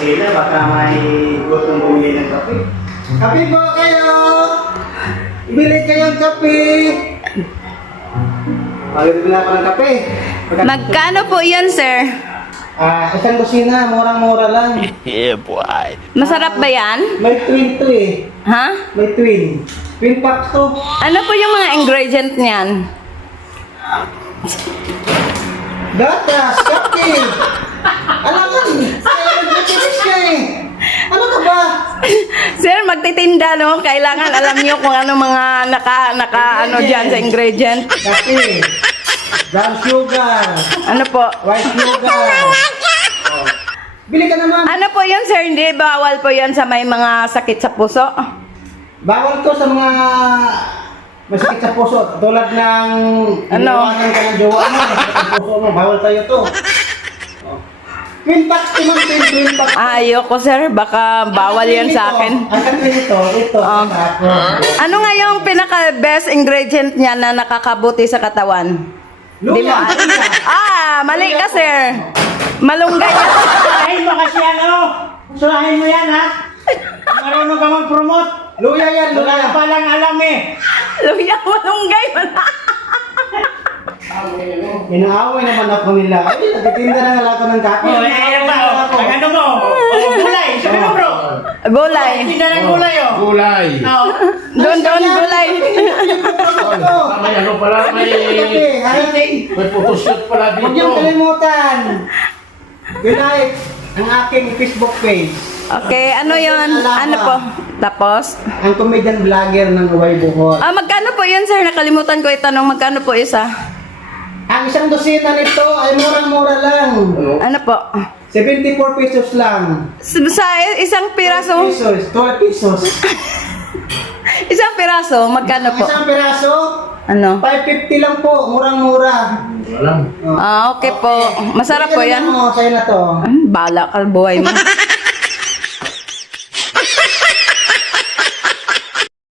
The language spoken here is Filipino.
kusina, baka may gustong bumili ng kape. Kape po kayo! Bili kayong kape! Pagkakabili ako ng kape. Magkano po yun, sir? Isang kusina, murang-mura lang. Yeah, boy. Masarap ba yan? May twin to eh. Ha? May twin. Twin packs to. Ano po yung mga ingredient niyan? Gatas, kape. Alam mo, nagtitis ka eh. Ano ka ba? Sir, magtitinda, no? Kailangan alam niyo kung ano mga ano dyan sa ingredient. Kape. Brown sugar. Ano po? White sugar. Oh. Bili ka naman. Ano po yun, sir? Hindi, bawal po yan sa may mga sakit sa puso. Bawal to sa mga masakit sa puso. Tulad ng Ano? iniwanan ka ng jowa mo. Masakit sa puso mo. Bawal tayo to. Oh. Twin packs, twin packs. Ayoko, sir. Baka bawal yan sa akin. Ang kape nito, ito. Ano nga yung pinaka-best ingredient niya na nakakabuti sa katawan? Di mo mali ka, sir. Malunggay yan. Surahin mo kasi ano? Surahin mo yan, ha? Marunong ka mag-promote. Luya yan, Wala luya. ka palang alam eh. Luya, malunggay. Inaaway naman ako nila. Ay, nagtitinda na nga ako ng kape. Oh, ano ba? Ang ano mo? Oh, gulay. Sabi mo, bro. Gulay. Tinda ng gulay, oh. Gulay. Oh. Doon, gulay. May ano pala, may photoshoot pala Huwag niyong dito. kalimutan. Like ang aking Facebook page. Okay, ano yun? Ano po? Tapos? Ang comedian vlogger ng Huway Buhol. Magkano po yun, sir? Nakalimutan ko itanong, magkano po isa? Ang isang dosina nito ay murang-mura lang. Ano po? 74 pesos lang. Sa isang 12 piraso? pesos. 12 pesos. Isang piraso, magkano po? Isang piraso, Ano? 550 lang po. Murang-mura. Walang. Oh. Okay po. Masarap po yan. Sa'yo na to. Bala ka, buhay mo.